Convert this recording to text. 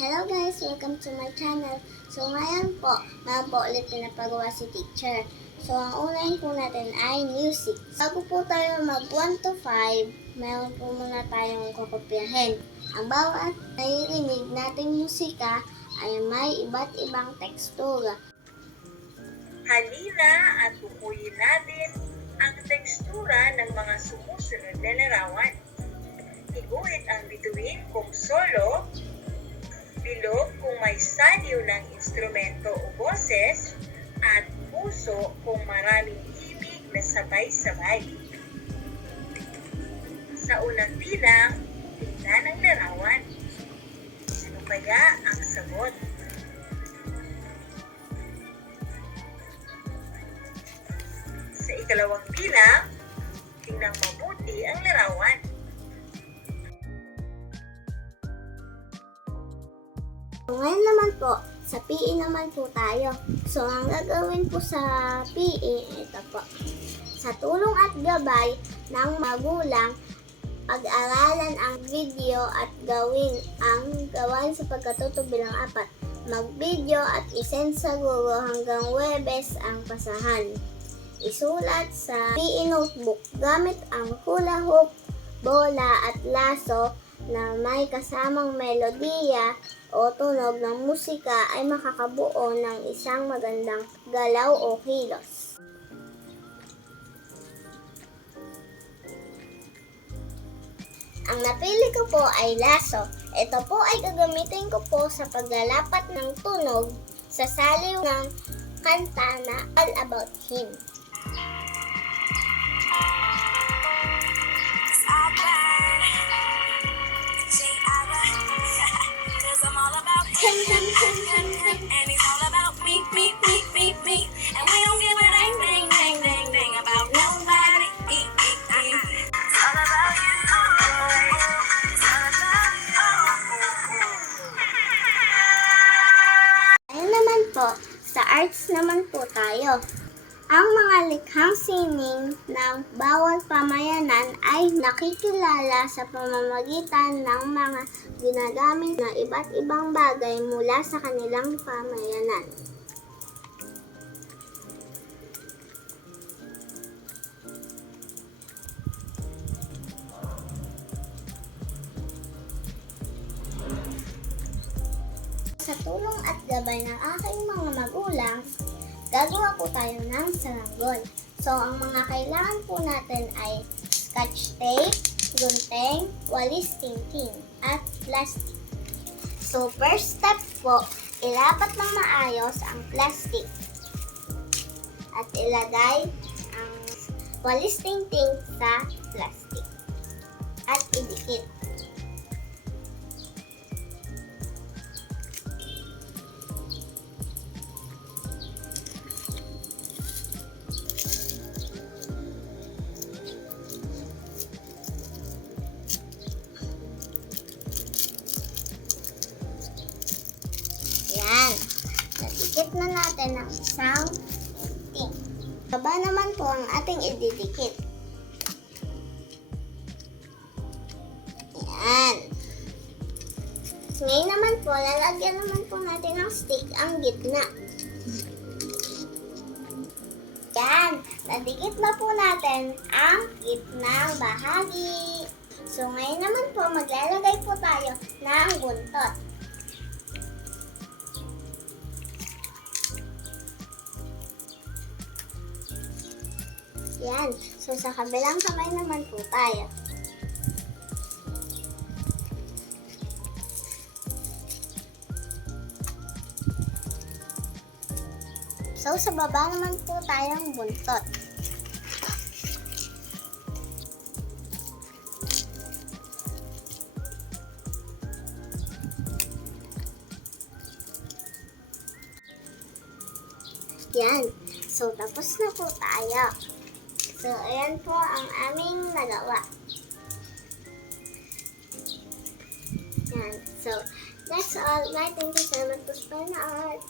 Hello guys! Welcome to my channel. So ngayon po, mayroon po ulit pinapagawa si teacher. So ang unahin po natin ay music. Bago po tayo mag 1 to 5, mayroon po muna tayong kokopyahin. Ang bawat naririnig nating musika ay may iba't ibang tekstura. Halina at tukuyin natin ang tekstura ng mga sumusunod na larawan. Higuhit ang bituin kung solo, bilog kung may saliw ng instrumento o boses, at puso kung maraming ibig na sabay-sabay. Sa unang bilang, tingnan ang larawan. Ano kaya ang sagot? Sa ikalawang bilang, tingnan mabuti ang larawan. So ngayon naman po, sa PE naman po tayo. So ang gagawin po sa PE, ito po. Sa tulong at gabay ng magulang, pag-aralan ang video at gawin ang gawain sa pagkatuto bilang 4. Mag-video at isend sa guro hanggang Huwebes ang pasahan. Isulat sa PE notebook gamit ang hula hoop, bola at laso na may kasamang melodiya o tunog ng musika ay makakabuo ng isang magandang galaw o kilos. Ang napili ko po ay laso. Ito po ay gagamitin ko po sa paglalapat ng tunog sa saliw ng kanta na All About Him. And he's all about me. And we don't give a dang about nobody. It's all about you. It's all about you. Ayun naman po, sa arts naman po tayo. Ang mga likhang sining ng bawat pamayanan ay nakikilala sa pamamagitan ng mga ginagamit na iba't ibang bagay mula sa kanilang pamayanan. Sa tulong at gabay ng aking mga magulang, gagawa po tayo ng saranggola. So, ang mga kailangan po natin ay scotch tape, gunting, walis tingting, at plastic. So, first step po, ilapat ng maayos ang plastic. At ilagay ang walis tingting sa plastic. At idikit. Yan. Nadikit na natin ang isang ting. Baba naman po ang ating ididikit. Yan. Ngayon naman po, lalagyan naman po natin ng stick ang gitna. Yan. Nadikit na po natin ang gitnang bahagi. So ngayon naman po, maglalagay po tayo ng buntot. Yan. So, sa kabilang kamay naman po tayo. So, sa baba naman po tayong buntot. Yan. So, tapos na po tayo. So, ayan po ang aming nagawa. Yan. So, that's all. Bye. Thank you so much for spending our